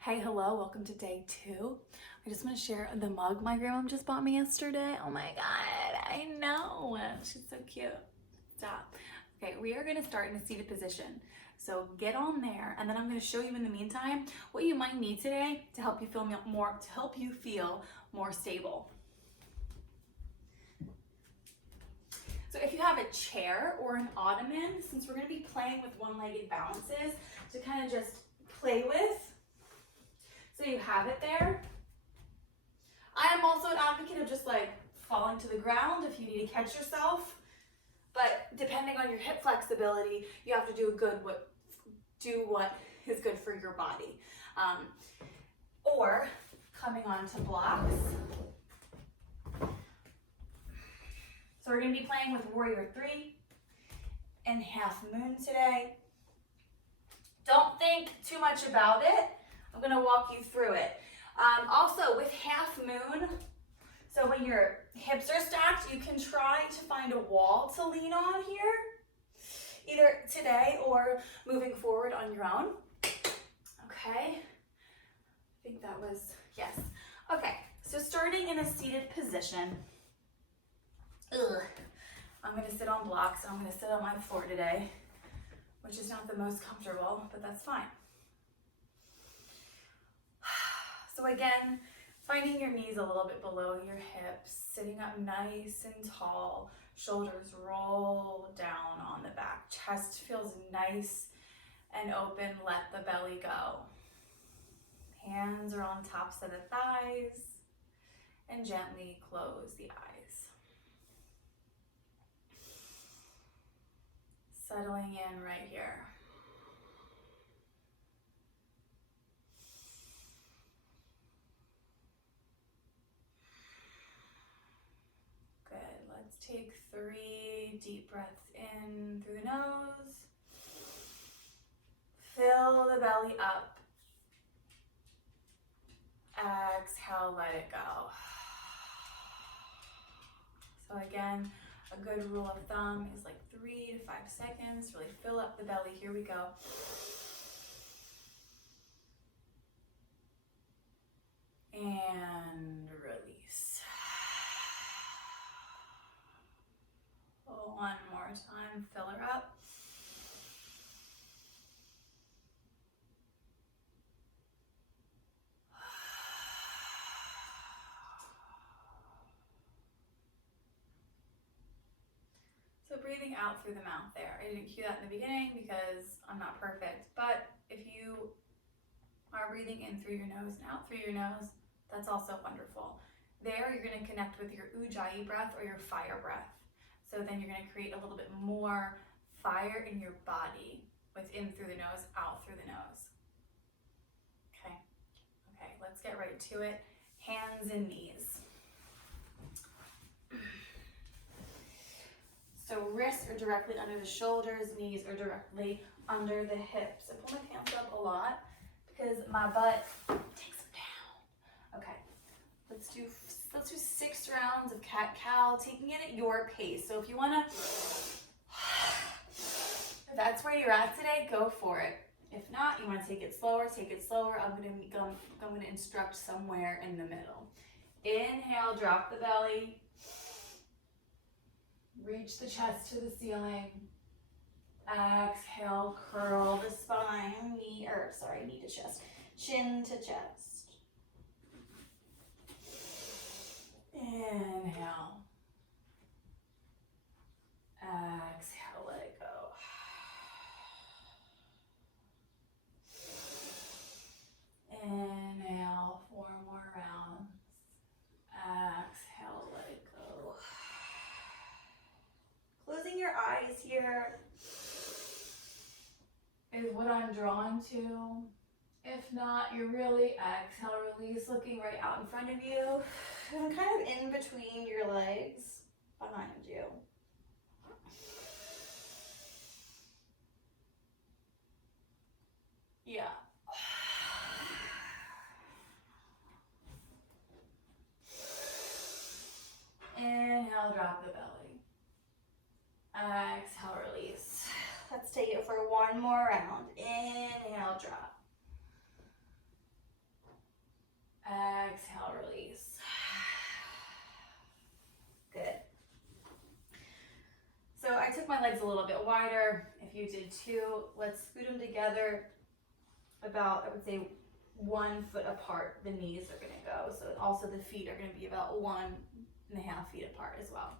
Hey, hello, welcome to day 2. I just want to share the mug my grandma just bought me yesterday. Oh my god, I know. She's so cute. Stop. Okay, we are going to start in a seated position. So get on there, and then I'm going to show you in the meantime what you might need today to help you feel more stable. So if you have a chair or an ottoman, since we're going to be playing with one-legged balances to kind of just play with, so you have it there. I am also an advocate of just like falling to the ground if you need to catch yourself. But depending on your hip flexibility, you have to do what is good for your body. Or coming onto blocks. So we're going to be playing with Warrior 3 and Half Moon today. Don't think too much about it. I'm going to walk you through it. Also, with Half Moon, so when your hips are stacked, you can try to find a wall to lean on here, either today or moving forward on your own. Okay, I think that was, yes. Okay, so starting in a seated position. I'm going to sit on blocks. I'm going to sit on my floor today, which is not the most comfortable, but that's fine. So again, finding your knees a little bit below your hips, sitting up nice and tall, shoulders roll down on the back, chest feels nice and open, let the belly go. Hands are on tops of the thighs, and gently close the eyes. Settling in right here. Let's take 3 deep breaths in through the nose. Fill the belly up. Exhale, let it go. So again, a good rule of thumb is like 3 to 5 seconds. Really fill up the belly. Here we go. And release. One more time, fill her up. So breathing out through the mouth there. I didn't cue that in the beginning because I'm not perfect, but if you are breathing in through your nose and out through your nose, that's also wonderful. There, you're going to connect with your Ujjayi breath or your fire breath. So then you're going to create a little bit more fire in your body with in through the nose, out through the nose. Okay, let's get right to it. Hands and knees. So wrists are directly under the shoulders, knees are directly under the hips. I pull my pants up a lot because my butt takes them down. Okay, let's do 6 rounds of cat-cow, taking it at your pace. So if you wanna, if that's where you're at today, go for it. If not, you wanna take it slower, take it slower. I'm gonna instruct somewhere in the middle. Inhale, drop the belly. Reach the chest to the ceiling. Exhale, curl the spine, knee to chest, chin to chest. Inhale. Exhale, let it go. Inhale, 4 more rounds. Exhale, let it go. Closing your eyes here is what I'm drawn to. If not, you're really exhale, release, looking right out in front of you and kind of in between your legs behind you. Yeah. Inhale, drop the belly. Exhale, release. Let's take it for 1 more round. Inhale, drop. exhale, release. Good. So I took my legs a little bit wider. If you did too, let's scoot them together about, I would say, 1 foot apart. The knees are gonna go. So also the feet are gonna be about 1.5 feet apart as well.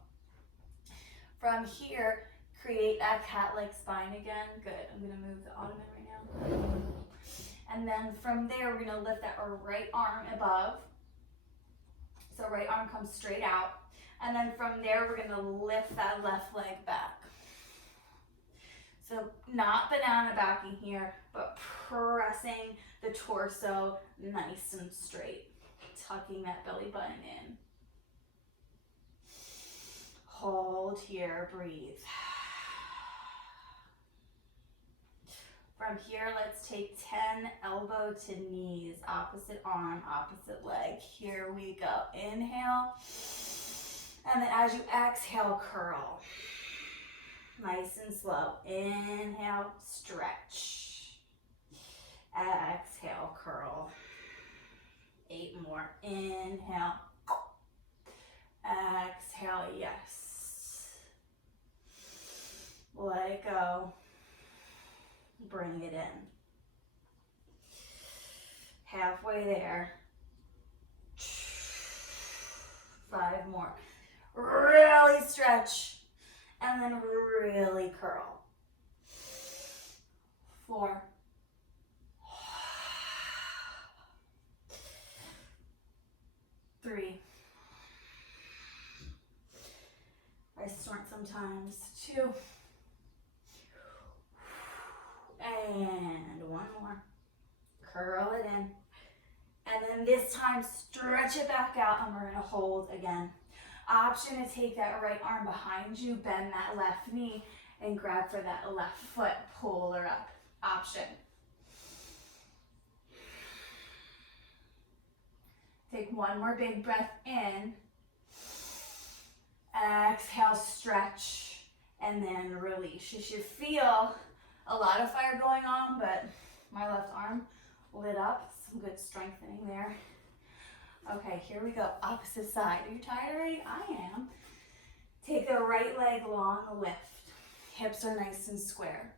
From here, create a cat-like spine again. Good. I'm gonna move the ottoman right now. And then from there, we're gonna lift that right arm above. So right arm comes straight out. And then from there, we're gonna lift that left leg back. So not banana backing here, but pressing the torso nice and straight. Tucking that belly button in. Hold here, breathe. From here, let's take 10 elbow to knees, opposite arm, opposite leg. Here we go. Inhale. And then as you exhale, curl. Nice and slow. Inhale, stretch. Exhale, curl. 8 more. Inhale. Exhale, yes. Let it go. Bring it in. Halfway there. 5 more. Really stretch. And then really curl. 4. 3. I snort sometimes. 2. And 1 more. Curl it in. And then this time, stretch it back out, and we're gonna hold again. Option to take that right arm behind you, bend that left knee, and grab for that left foot, pull her up. Option. Take 1 more big breath in. Exhale, stretch, and then release. You should feel a lot of fire going on, but my left arm lit up. Some good strengthening there. Okay, here we go. Opposite side. Are you tired already? I am. Take the right leg long, lift. Hips are nice and square.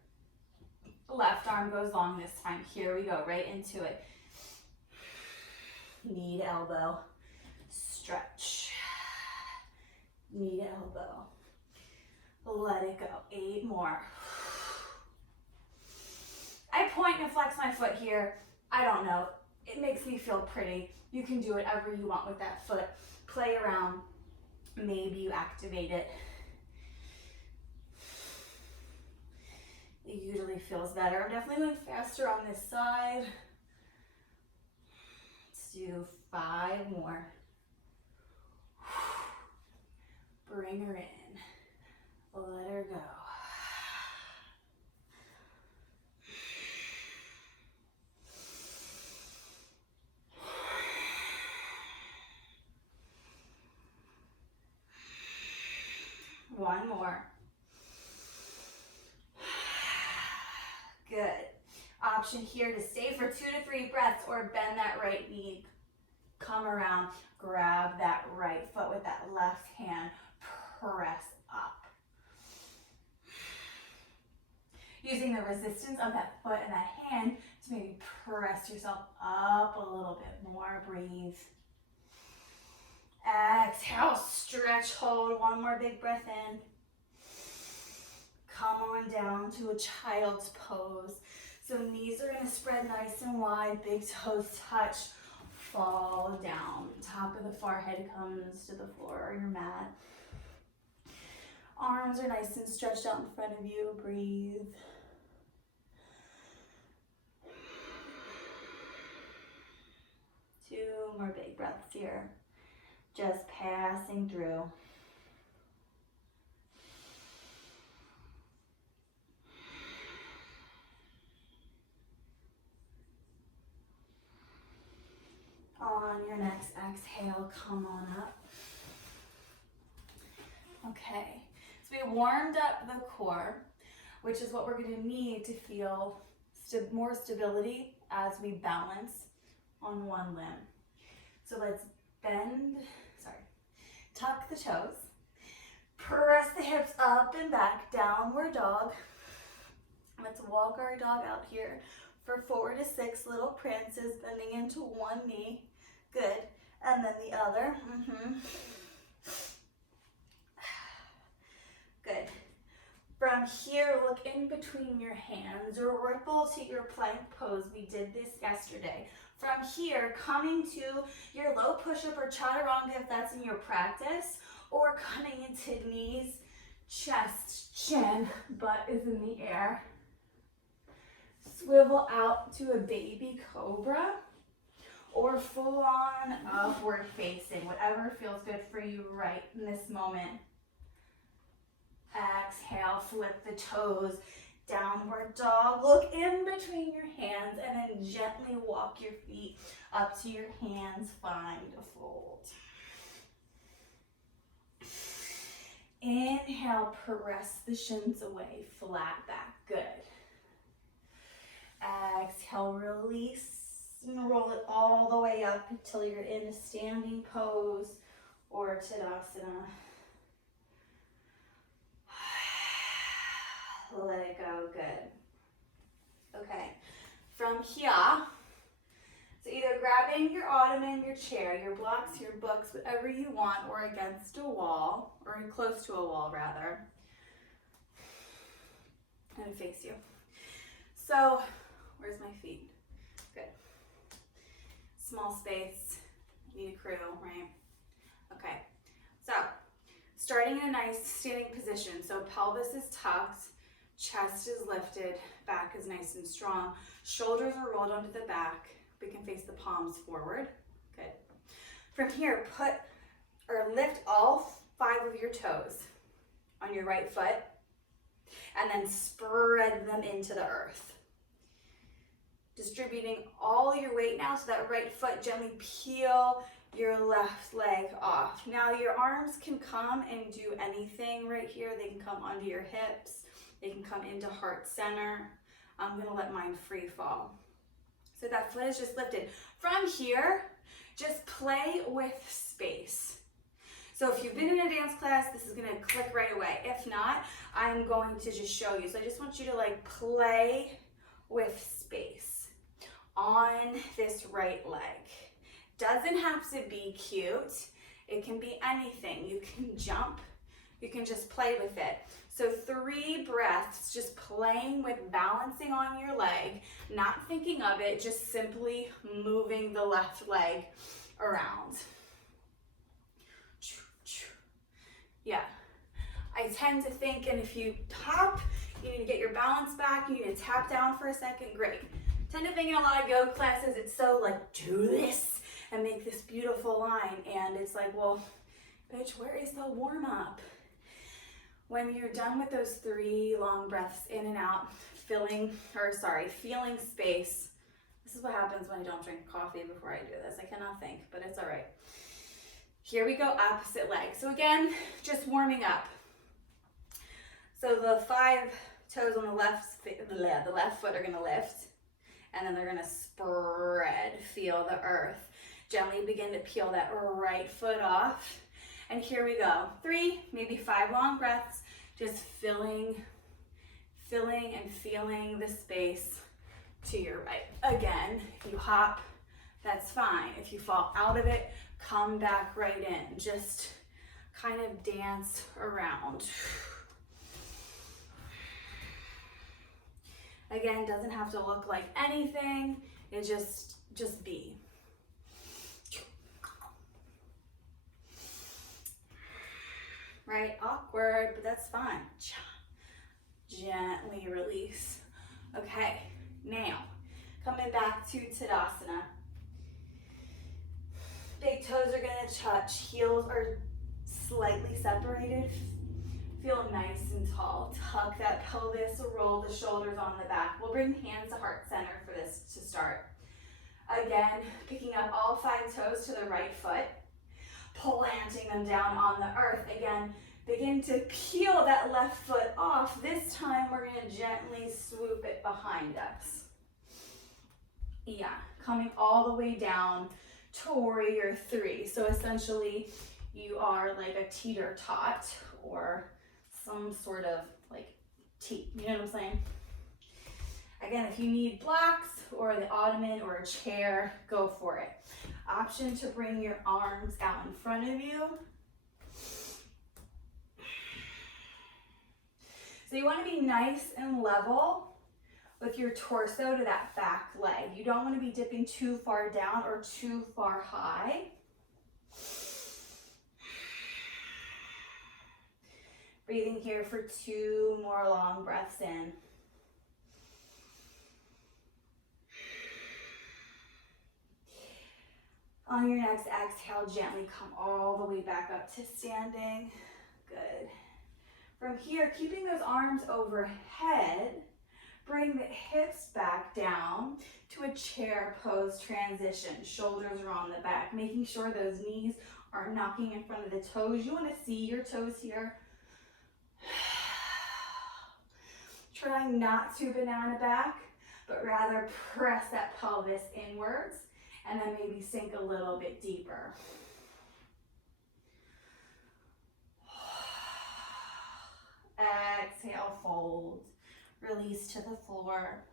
Left arm goes long this time. Here we go, right into it. Knee to elbow. Stretch. Knee to elbow. Let it go. 8 more. I point and flex my foot here. I don't know. It makes me feel pretty. You can do whatever you want with that foot. Play around. Maybe you activate it. It usually feels better. I'm definitely going faster on this side. Let's do 5 more. Bring her in. Let her go. One more. Good. Option here to stay for 2 to 3 breaths or bend that right knee. Come around, grab that right foot with that left hand, press up. Using the resistance of that foot and that hand to maybe press yourself up a little bit more. Breathe. Exhale, stretch, hold. 1 more big breath in. Come on down to a child's pose. So knees are going to spread nice and wide, big toes touch, fall down. Top of the forehead comes to the floor or your mat. Arms are nice and stretched out in front of you. Breathe. Two more big breaths here. Just passing through. On your next exhale, come on up. Okay, so we warmed up the core, which is what we're going to need to feel more stability as we balance on one limb. So let's tuck the toes, press the hips up and back, downward dog. Let's walk our dog out here for 4 to 6 little prances, bending into one knee. Good. And then the other. Good. From here, look in between your hands or ripple to your plank pose. We did this yesterday. From here, coming to your low push-up or chaturanga if that's in your practice, or coming into knees, chest, chin, butt is in the air. Swivel out to a baby cobra or full on upward facing, whatever feels good for you right in this moment. Exhale, flip the toes, downward dog. Look in between your hands and then gently walk your feet up to your hands. Find a fold. Inhale, press the shins away, flat back. Good. Exhale, release and roll it all the way up until you're in a standing pose or Tadasana. Let it go. Good. Okay. From here, so either grabbing your ottoman, your chair, your blocks, your books, whatever you want, or against a wall, or close to a wall rather, and face you. So, where's my feet? Good. Small space. Need a crew, right? Okay. So, starting in a nice standing position. So pelvis is tucked, chest is lifted, back is nice and strong. Shoulders are rolled onto the back. We can face the palms forward. Good. From here, lift all 5 of your toes on your right foot and then spread them into the earth. Distributing all your weight now so that right foot, gently peel your left leg off. Now your arms can come and do anything right here. They can come onto your hips. They can come into heart center. I'm gonna let mine free fall. So that foot is just lifted. From here, just play with space. So if you've been in a dance class, this is gonna click right away. If not, I'm going to just show you. So I just want you to like play with space on this right leg. Doesn't have to be cute. It can be anything. You can jump. You can just play with it. So 3 breaths, just playing with balancing on your leg, not thinking of it, just simply moving the left leg around. Yeah. I tend to think, and if you hop, you need to get your balance back, you need to tap down for a second, great. Tend to think in a lot of yoga classes, it's so like, do this and make this beautiful line. And it's like, well, bitch, where is the warm up? When you're done with those 3 long breaths in and out, feeling space. This is what happens when I don't drink coffee before I do this. I cannot think, but it's all right. Here we go, opposite leg. So again, just warming up. So the 5 toes on the left foot are gonna lift, and then they're gonna spread, feel the earth. Gently begin to peel that right foot off. And here we go. 3, maybe 5 long breaths, just filling and feeling the space to your right. Again, if you hop, that's fine. If you fall out of it, come back right in. Just kind of dance around. Again, doesn't have to look like anything. It just be. Right? Awkward, but that's fine. Gently release. Okay, now coming back to Tadasana. Big toes are gonna touch, heels are slightly separated. Feel nice and tall. Tuck that pelvis, roll the shoulders on the back. We'll bring hands to heart center for this to start. Again, picking up all 5 toes to the right foot, planting them down on the earth. Again, begin to peel that left foot off. This time we're gonna gently swoop it behind us. Yeah, coming all the way down to warrior three. So essentially you are like a teeter-tot or some sort of like T, you know what I'm saying? Again, if you need blocks or the ottoman or a chair, go for it. Option to bring your arms out in front of you. So you want to be nice and level with your torso to that back leg. You don't want to be dipping too far down or too far high. Breathing here for 2 more long breaths in. On your next exhale, gently come all the way back up to standing. Good. From here, keeping those arms overhead, bring the hips back down to a chair pose transition. Shoulders are on the back, making sure those knees are knocking in front of the toes. You want to see your toes here. Trying not to banana back, but rather press that pelvis inwards and then maybe sink a little bit deeper. Exhale, fold. Release to the floor.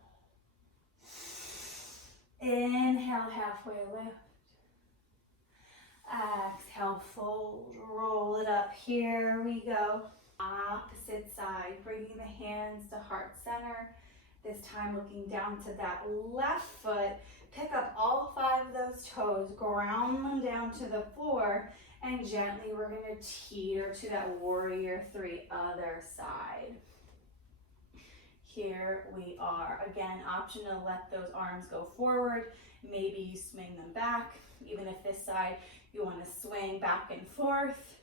Inhale, halfway lift. Exhale, fold. Roll it up. Here we go. Opposite side, bringing the hands to heart center. This time looking down to that left foot. Pick up all 5 of those toes, ground them down to the floor, and gently we're going to teeter to that warrior three, other side. Here we are. Again, option to let those arms go forward. Maybe you swing them back. Even if this side you want to swing back and forth.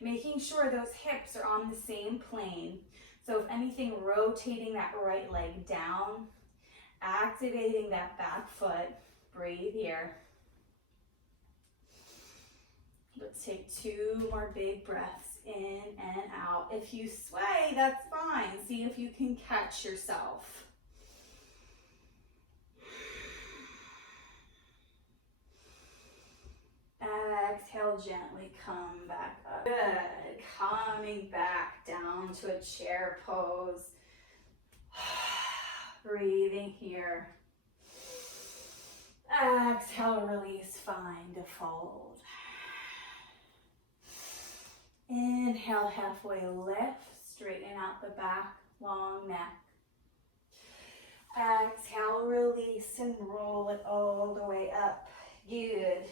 Making sure those hips are on the same plane. So if anything, rotating that right leg down, activating that back foot. Breathe here. Let's take 2 more big breaths in and out. If you sway, that's fine. See if you can catch yourself. Exhale, gently come back up. Good. Coming back down to a chair pose. Breathing here. Exhale, release, find a fold. Inhale, halfway lift, straighten out the back, long neck. Exhale, release and roll it all the way up. Good.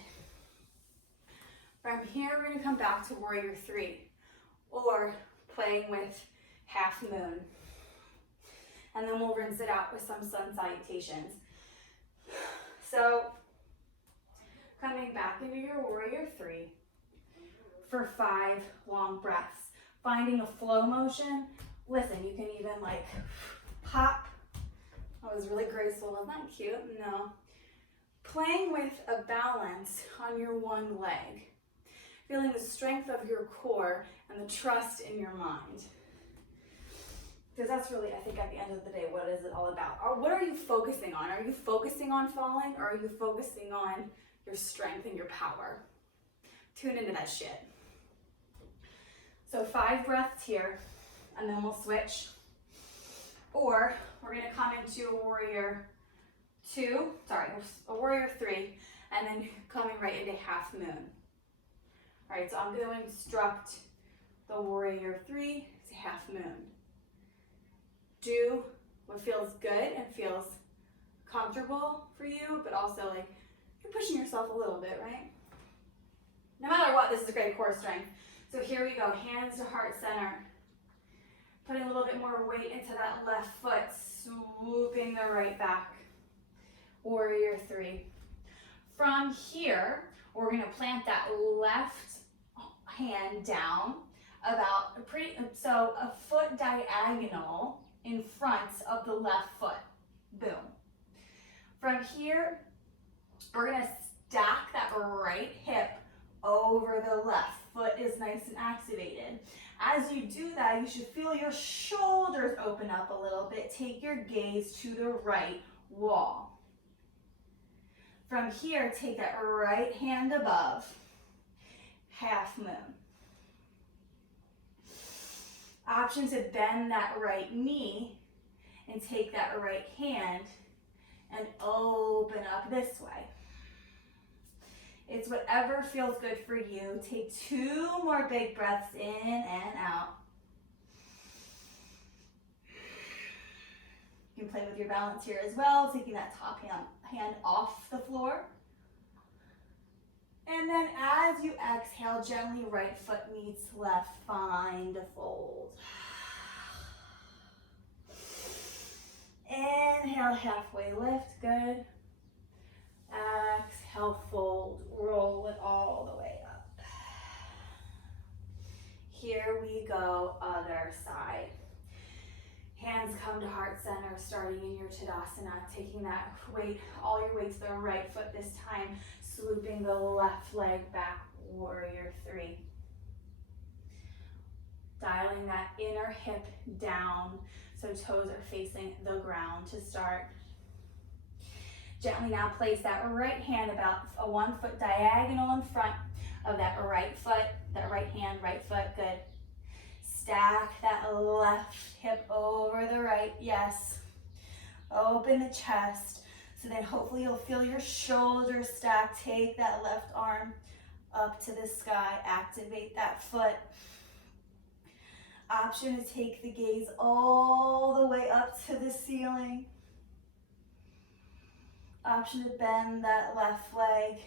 From here, we're going to come back to warrior three, or playing with half moon. And then we'll rinse it out with some sun salutations. So, coming back into your warrior three for 5 long breaths. Finding a flow motion. Listen, you can even like pop. That was really graceful. Wasn't that cute? No. Playing with a balance on your one leg. Feeling the strength of your core and the trust in your mind. Because that's really, I think, at the end of the day, what is it all about? Or what are you focusing on? Are you focusing on falling, or are you focusing on your strength and your power? Tune into that shit. So 5 breaths here, and then we'll switch. Or we're gonna come into a warrior three, and then coming right into half moon. All right, so I'm going to instruct the warrior three to half moon. Do what feels good and feels comfortable for you, but also like you're pushing yourself a little bit, right? No matter what, this is a great core strength. So here we go, hands to heart center. Putting a little bit more weight into that left foot, swooping the right back. Warrior three. From here, we're gonna plant that left hand down about a foot diagonal in front of the left foot. Boom. From here, we're gonna stack that right hip over the left. Foot is nice and activated. As you do that, you should feel your shoulders open up a little bit. Take your gaze to the right wall. From here, take that right hand above, half moon. Option to bend that right knee and take that right hand and open up this way. It's whatever feels good for you. Take 2 more big breaths in and out. You can play with your balance here as well, taking that top hand off the floor. And then as you exhale, gently right foot meets left, find a fold. Inhale, halfway lift, good. Exhale, fold, roll it all the way up. Here we go, other side. Hands come to heart center, starting in your Tadasana, taking that weight, all your weight to the right foot this time, swooping the left leg back, warrior 3. Dialing that inner hip down so toes are facing the ground to start. Gently now place that right hand about a 1 foot diagonal in front of that right foot, that right hand, right foot, good. Stack that left hip over the right, yes. Open the chest, so then hopefully you'll feel your shoulders stack. Take that left arm up to the sky, activate that foot. Option to take the gaze all the way up to the ceiling. Option to bend that left leg.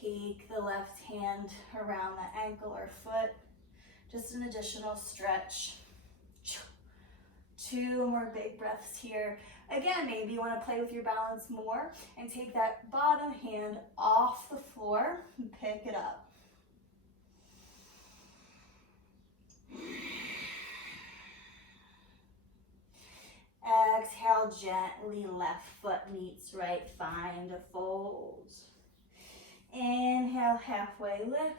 Take the left hand around the ankle or foot. Just an additional stretch. 2 more big breaths here. Again, maybe you want to play with your balance more and take that bottom hand off the floor and pick it up. Exhale, gently left foot meets right, find a fold. Inhale, halfway lift.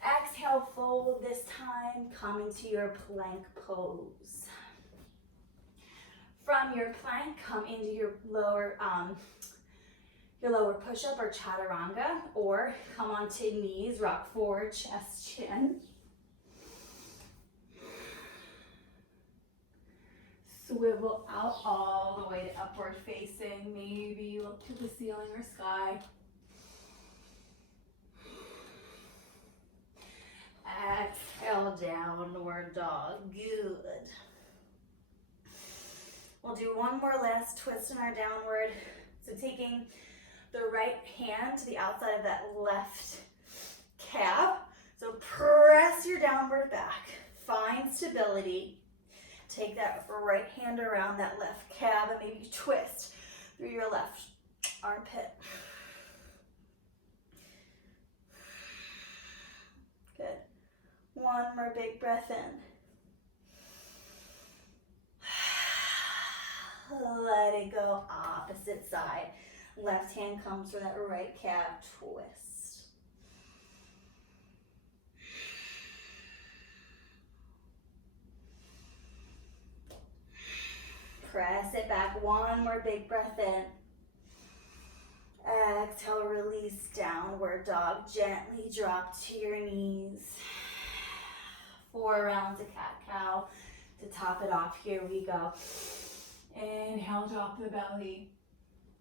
Exhale, fold this time, come into your plank pose. From your plank, come into your lower push-up or chaturanga, or come onto knees, rock forward, chest, chin. Swivel out all the way to upward facing. Maybe look to the ceiling or sky. Exhale, downward dog, good. We'll do one more last twist in our downward. So taking the right hand to the outside of that left calf. So press your downward back, find stability. Take that right hand around that left calf and maybe twist through your left armpit. Good. One more big breath in. Let it go, opposite side. Left hand comes for that right calf, twist. Press it back, one more big breath in. Exhale, release, downward dog. Gently drop to your knees. 4 rounds of cat-cow. To top it off, here we go. Inhale, drop the belly.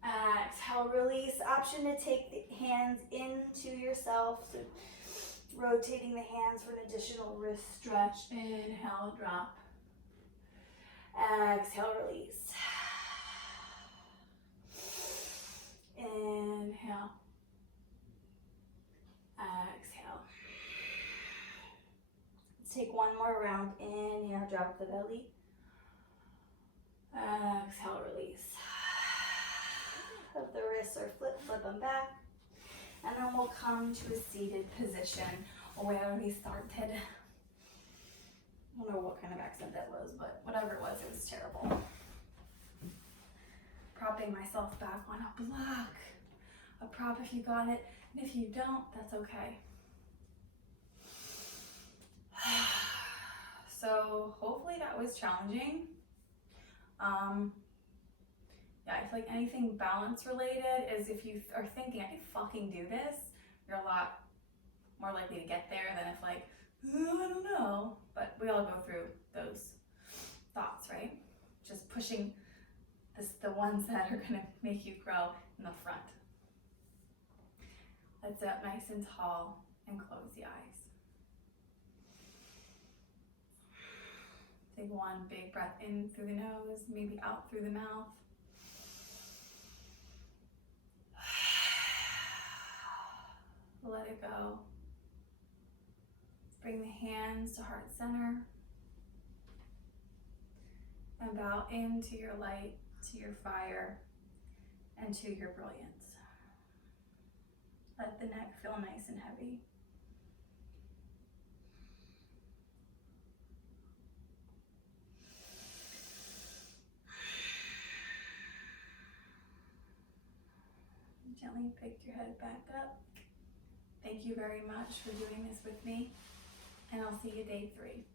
Exhale, release. Option to take the hands into yourself. So rotating the hands for an additional wrist stretch. Inhale, drop. Exhale, release. Inhale. Exhale. Let's take one more round. Inhale, drop the belly. Exhale, release. If the wrists are flip them back. And then we'll come to a seated position where we started. I don't know what kind of accent that was, but whatever it was terrible. Propping myself back on a block. A prop if you got it, and if you don't, that's okay. So hopefully that was challenging. Yeah, I feel like anything balance related is if you are thinking, I can fucking do this, you're a lot more likely to get there than if like, I don't know. But we all go through those thoughts, right? Just pushing the ones that are gonna make you grow in the front. Let's sit up nice and tall and close the eyes. Take one big breath in through the nose, maybe out through the mouth. Let it go. Bring the hands to heart center. And bow into your light, to your fire, and to your brilliance. Let the neck feel nice and heavy. Gently pick your head back up. Thank you very much for doing this with me, and I'll see you day 3.